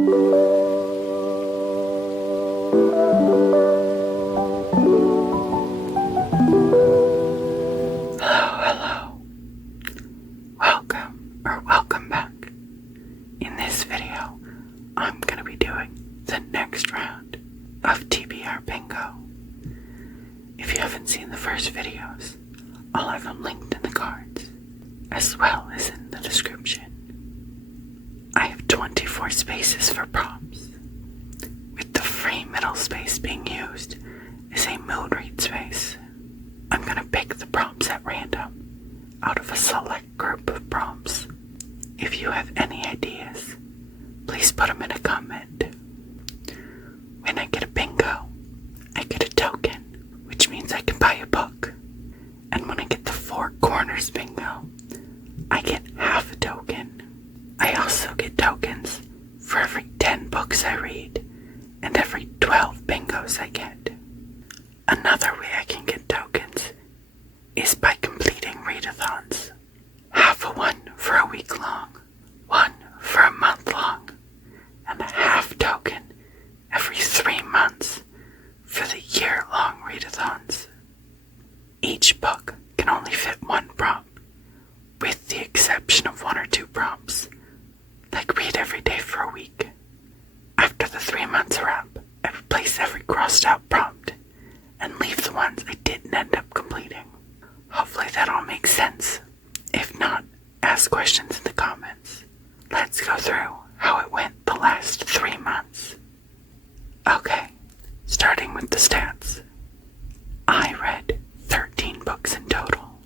Hello. Welcome back. In this video, I'm going to be doing the next round of TBR Bingo. If you haven't seen the first videos, I'll have them linked in the cards, as well as in the description. I have 24 spaces for prompts, with the free middle space being used as a mood read space. I'm going to pick the prompts at random out of a select group of prompts. If you have any ideas, please put them in a comment. When I get a bingo, I get a token, which means I can buy a book. And when I get the Four Corners bingo, I get half a token. I also get tokens for every 10 books I read and every 12 bingos I get. Another way I can get tokens is by completing readathons. Half a one for a week long, one for a month long, and a half token every 3 months for the year-long readathons. Each book can only fit one prompt, with the exception of 1 or 2 prompts, like read every day for a week. After the 3 months are up, I replace every crossed out prompt and leave the ones I didn't end up completing. Hopefully that all makes sense. If not, ask questions in the comments. Let's go through how it went the last 3 months. Okay, starting with the stats. I read 13 books in total.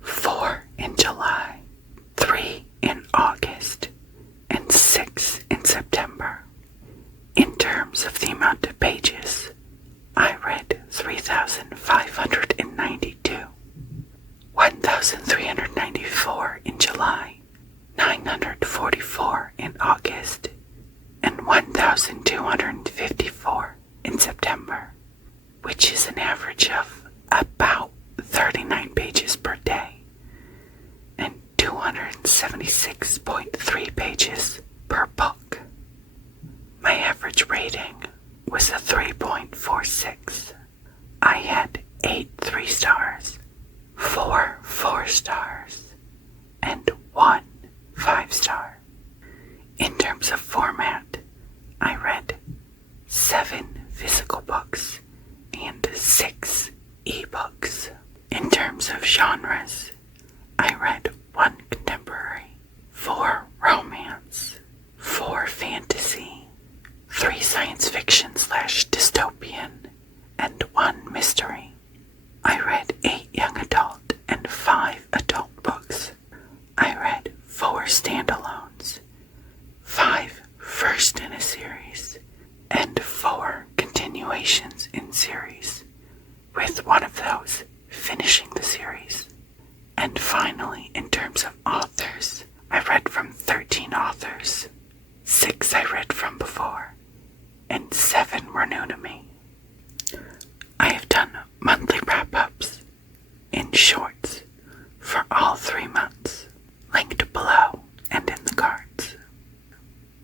4 in July, 3 in August, and 6 in September. In terms of the amount of pages, I read 3,592, 1,394 in July, 944 in August, and 1,254 in September, which is an average of about 39 pages per day and 276.3 pages per book. My average rating was a 3.46. I had 8 3 stars, 4 4 stars, and 1 5 star. In terms of format, I read 7 physical books and 6 ebooks. In terms of genres, I read 1 contemporary, 4 romance, 4 fantasy, 3 science fiction / dystopian, and 1 mystery. I read 8 young adult and 5 adult books. I read 4 standalones, 5 first in a series, and 4 continuations in series, with one of those finishing the series. And finally, in terms of authors, I read from 13 authors. 6 I read from before, and 7 were new to me. I have done monthly wrap-ups in shorts for all 3 months, linked below and in the cards.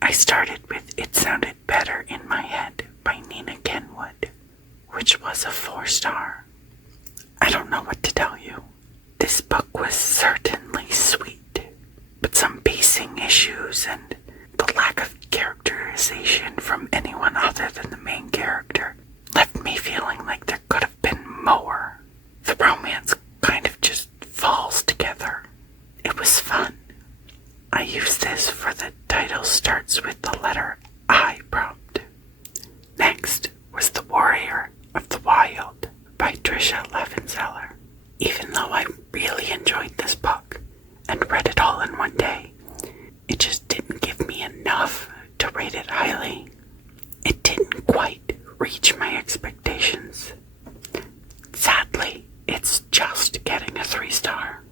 I started with It Sounded Better in My Head by Nina Kenwood, which was a 4 star. I don't know what to tell you. This book was certainly sweet, but some pacing issues and the lack of characterization from anyone other than the main character left me feeling like there could have been more. The romance kind of just falls together. It was fun. I used this for the title starts with the letter I prompt. Next was The Warrior of the Wild by Tricia Levenseller. Even though I really enjoyed this book and read it all in one day, it just didn't give me enough to rate it highly. It didn't quite reach my expectations. Sadly, it's just getting a 3 star.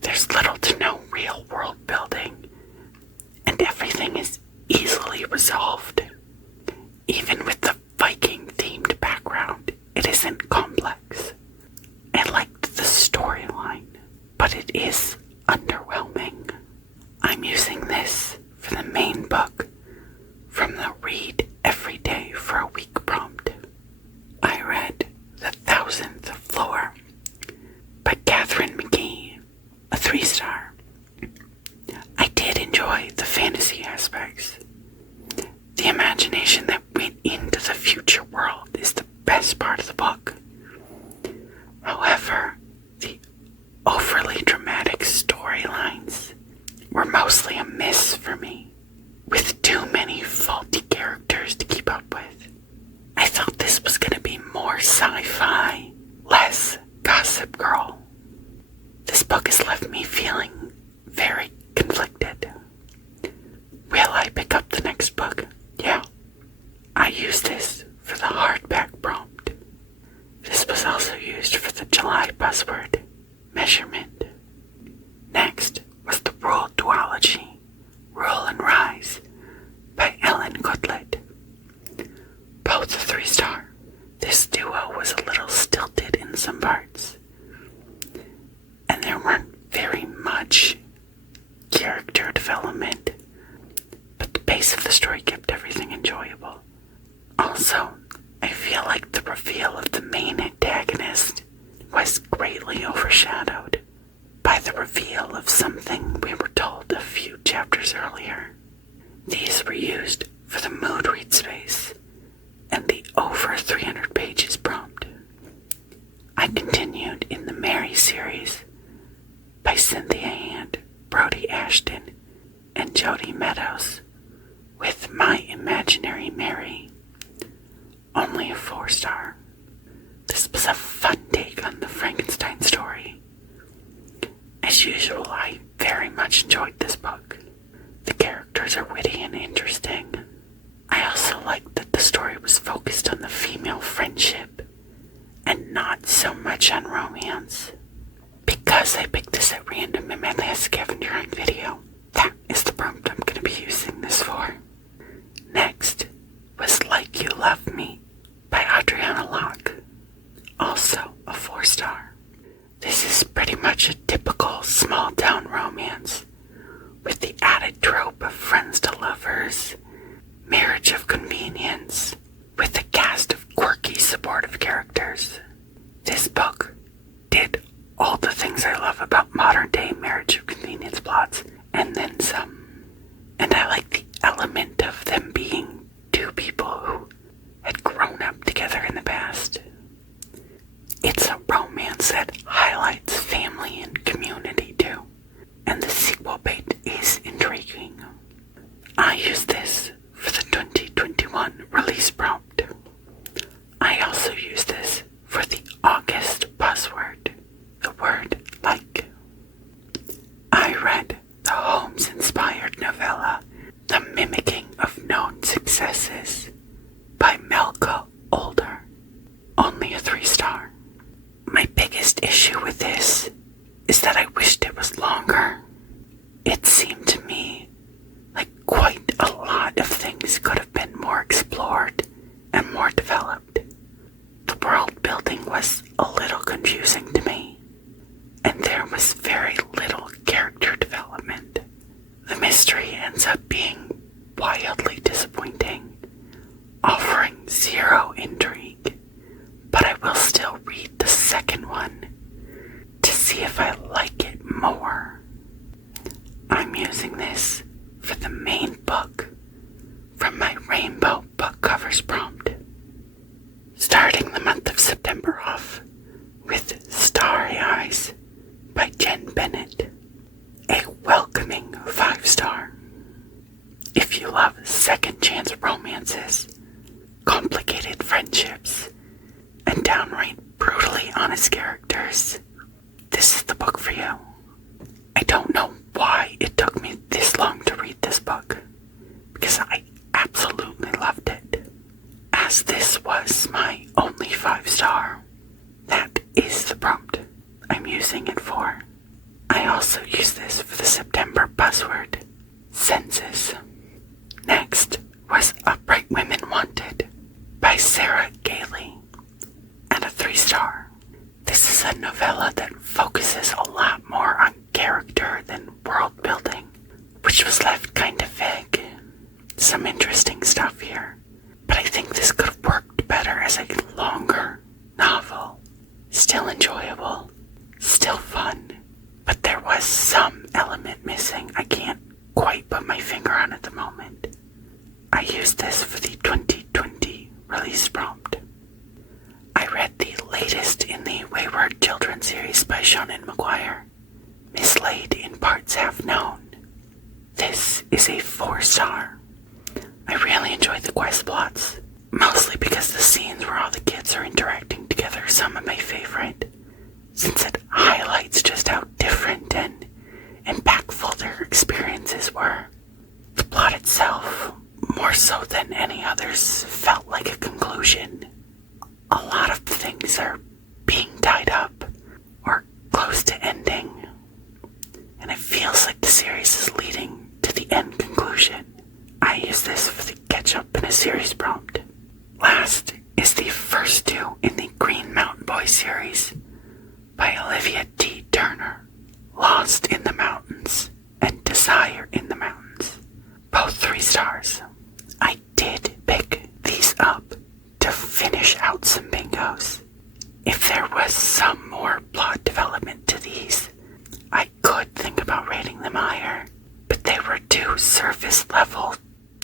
There's little to no real world building, and everything is easily resolved. Even with the Viking-themed background, it isn't complex. I liked the storyline, but it is underwhelming. I'm using this for the main book from the read every day for a week prompt. I read The Thousandth Floor by Catherine McGee, a 3-star. I did enjoy the fantasy aspects. The imagination that went into the future world is the best part of the book. However, the overly dramatic storylines were mostly a miss for me, with too many faulty characters to keep up with. I thought this was going to be more sci-fi, less Gossip Girl. This book has left me feeling very conflicted. Will I pick up the next book? Yeah. I used this for the hardback prompt. This was also used for the July buzzword, measurement. Next was the Rule Duology, Rule and Rise, by Ellen Goodlett. Both a 3-star. This duo was a little stilted in some parts, and there weren't very much character development, but the pace of the story kept everything enjoyable. Also, I feel like the reveal of the main antagonist was greatly overshadowed by the reveal of something we were told a few chapters earlier. These were used for the mood read space and the over 300 pages prompt. I continued in the Mary series by Cynthia Hand, Brody Ashton, and Jody Meadows with My Imaginary Mary, only a 4-star. This was a fun take on the Frankenstein story. As usual, I very much enjoyed this book. The characters are witty and interesting. I also liked that the story was focused on the female friendship and not so much on romance. Because I picked this at random in my last scavenger hunt video, that is the prompt I'm going to be using this for. Next was Like You Love Me by Adriana Locke, also a 4-star. This is pretty much a typical small-town romance, with the added trope of friends to lovers, marriage of convenience, with a cast of quirky, supportive characters. This book did all the things I love about modern-day marriage of convenience plots, and then some. And I like the element of them being two people who had grown up together in the past. It's a romance that highlights family and community too, and the sequel bait is intriguing. I use this for the 2021 release prompt. I also use this for the August buzzword, the word like. I read the Holmes-inspired novella, The Mimicking of Known Successes, by Melka Older, only a 3-star. My biggest issue with this is that I wished it was longer. It seemed to me like quite a lot of things could have been more explored and more developed. The world building was a little confusing to me, and there was very little character development. The mystery ends up being wildly disappointing, offering zero intrigue, but I will still read the second one to see if I like it more. I'm using this for the main book from my Rainbow Book Covers prompt, starting the month of September off with Starry Eyes by Jen Bennett, a welcoming 5-star. If you love second chance romances, complicated friendships, and downright brutally honest characters, this is the book for you. I don't know why it took me this long to read this book, because I absolutely loved it. As this was my only 5-star, that is the prompt I'm using it for. I also use this for the September buzzword, senses. Next was Upright Women Wanted by Sarah Gailey, and a 3-star. This is a novella that focuses a lot more on character than world building, which was left kind of vague. Some interesting stuff as a longer novel. Still enjoyable, still fun, but there was some element missing I can't quite put my finger on at the moment. I used this for the 2020 release prompt. I read the latest in the Wayward Children series by Seanan McGuire, Mislaid in Parts Half Known. This is a 4-star. I really enjoyed the quest plots, mostly because the scenes where all the kids are interacting together are some of my favorite, since it highlights just how different and impactful their experiences were. The plot itself, more so than any others, felt like a conclusion. A lot of things are being tied up or close to ending, and it feels like the series is leading to the end conclusion. I use this for the catch-up in a series prompt. Last is the first two in the Green Mountain Boys series by Olivia T. Turner, Lost in the Mountains and Desire in the Mountains. Both 3 stars. I did pick these up to finish out some bingos. If there was some more plot development to these, I could think about rating them higher, but they were too surface level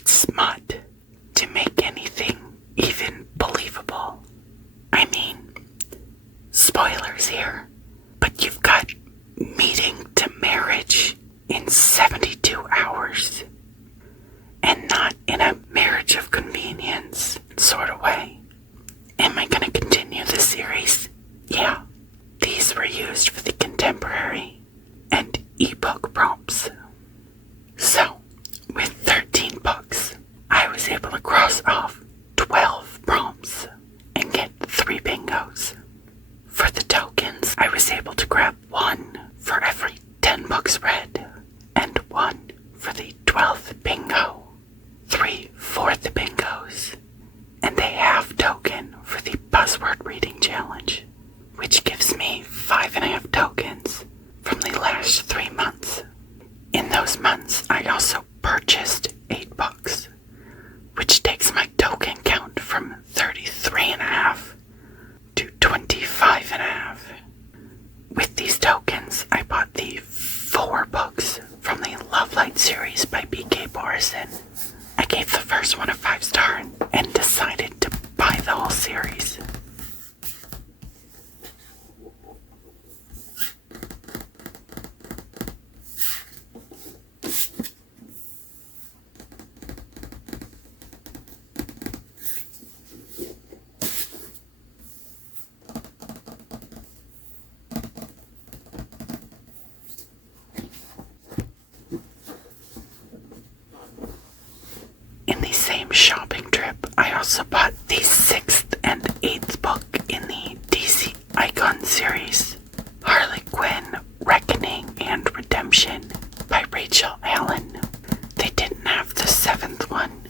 smut to make anything even believable. I mean, spoilers here, but you've got meeting to marriage in 72 hours, and not in a marriage of convenience sort of way. Am I gonna continue the series? Yeah. These were used for the contemporary and ebook prompts. So, with 13 books, I was able to cross off 12 prompts and get 3 bingos. For the tokens, I was able to grab 1 for every 10 books read, and 1 for the 12th bingo, 3 for the bingos, and a half token for the buzzword reading challenge, which gives me 5.5 tokens from the last 3 months. In those months, I also purchased 8 books, which takes my token count from 33.5 to 25.5. With these tokens, I bought the 4 books from the Lovelight series by B.K. Borison. I gave the first one a 5-star and decided to buy the whole series. In the same shopping trip, I also bought the 6th and 8th book in the DC Icon series, Harley Quinn, Reckoning and Redemption by Rachel Allen. They didn't have the 7th one,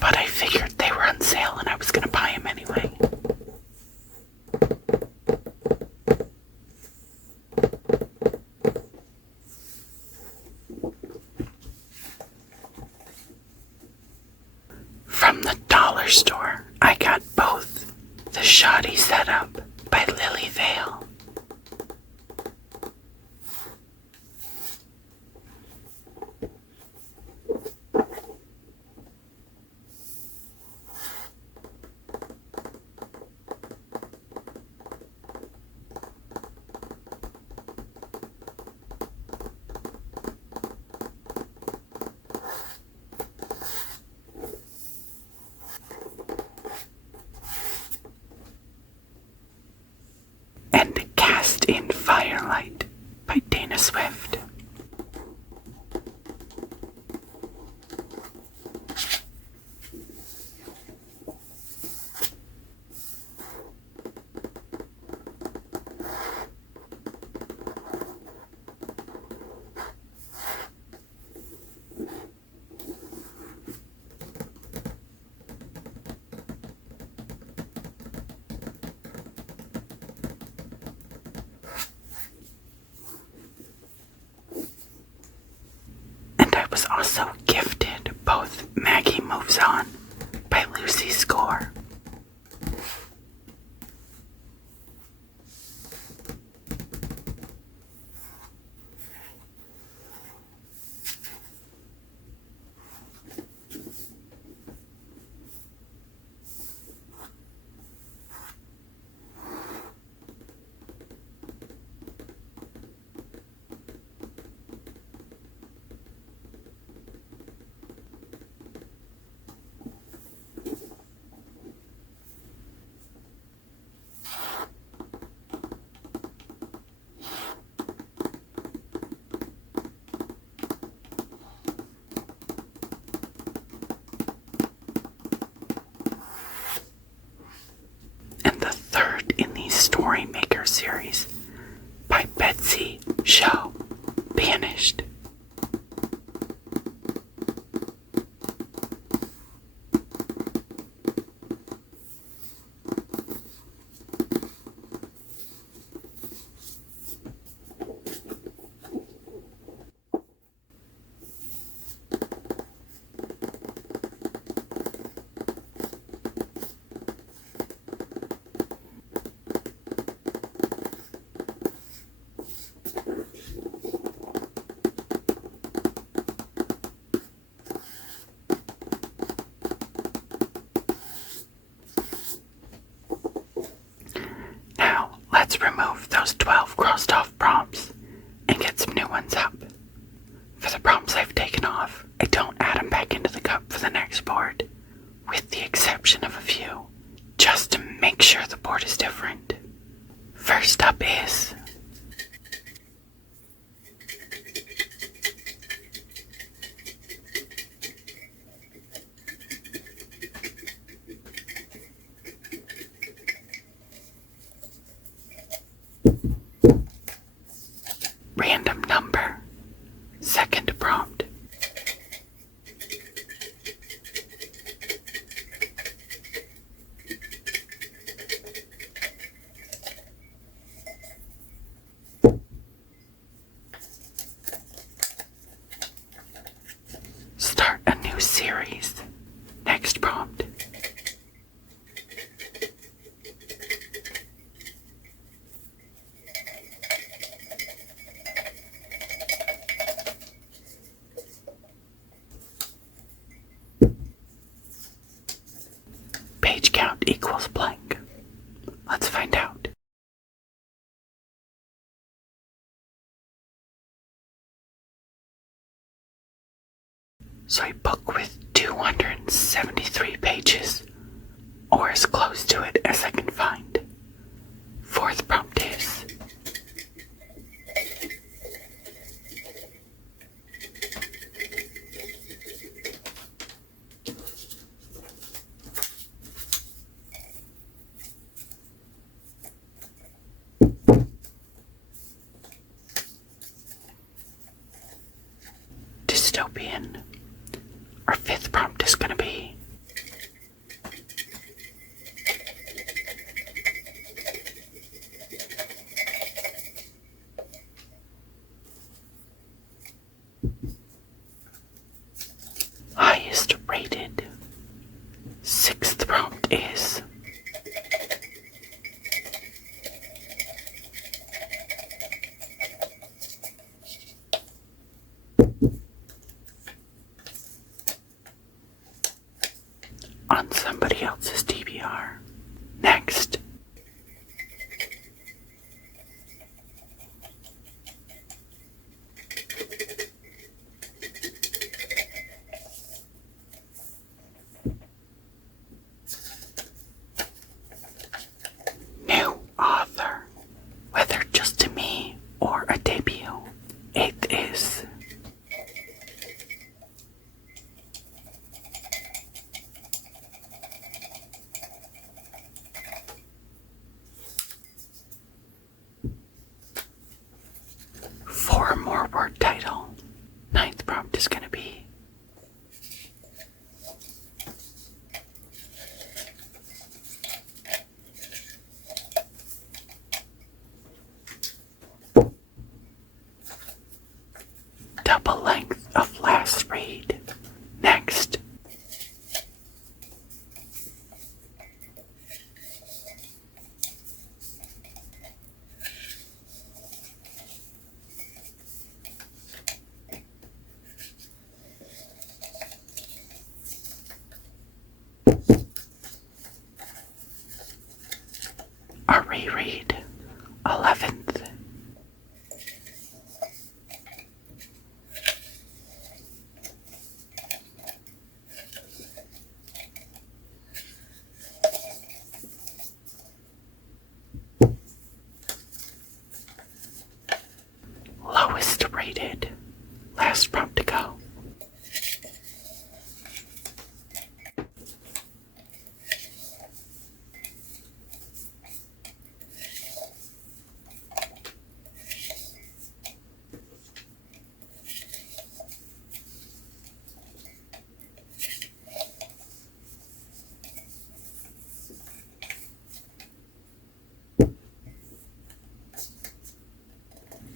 but I figured they were on sale and I was going to buy them anyway. From the dollar store, I got both The Shoddy Setup by Lily Vale and Cast in Firelight by Dana Swift. let's remove those 12 crossed off prompts and get some new ones up. For the prompts I've taken off, I don't add them back into the cup for the next board, with the exception of a few, just to make sure the board is different. First up is random number, second prompt. Start a new series, next prompt. Page count equals blank. Let's find out. So a book with 273 pages, or as close to it as I can find. Fourth prompt is dystopian. Our fifth prompt is going to be highest rated. Sixth prompt is on somebody else's DVR. Next. New author, whether just to me or a debut. Eighth is four more word title. Ninth prompt is going to be double length of last read. Next. A reread. 11th. Lowest rated. Last prompt to go.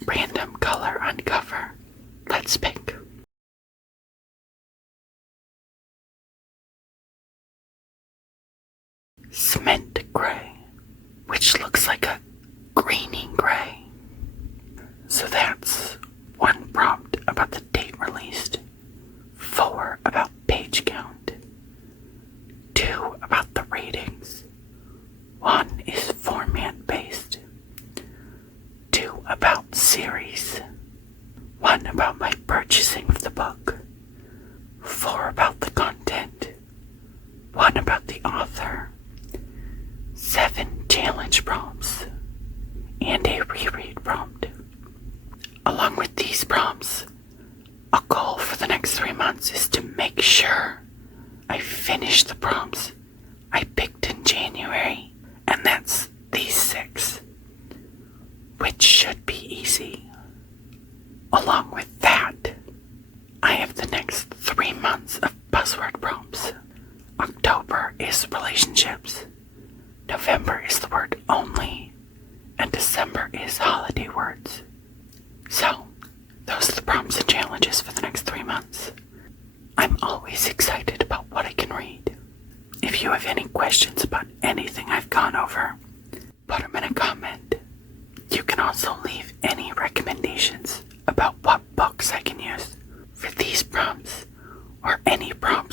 Random color on cover. Let's pick. Cement gray, which looks like a greeny gray. So that's one prompt about the date released, 4 about page count, 2 about the ratings, 1 is format based, about the author, 7 challenge prompts, and a reread prompt. Along with these prompts, a goal for the next 3 months is to make sure I finish the prompts I picked in January, and that's these 6, which should be easy. Along with that, I have the next 3 months of buzzword prompts. October is relationships, November is the word only, and December is holiday words. So, those are the prompts and challenges for the next 3 months. I'm always excited about what I can read. If you have any questions about anything I've gone over, put them in a comment. You can also leave any recommendations about what books I can use for these prompts or any prompts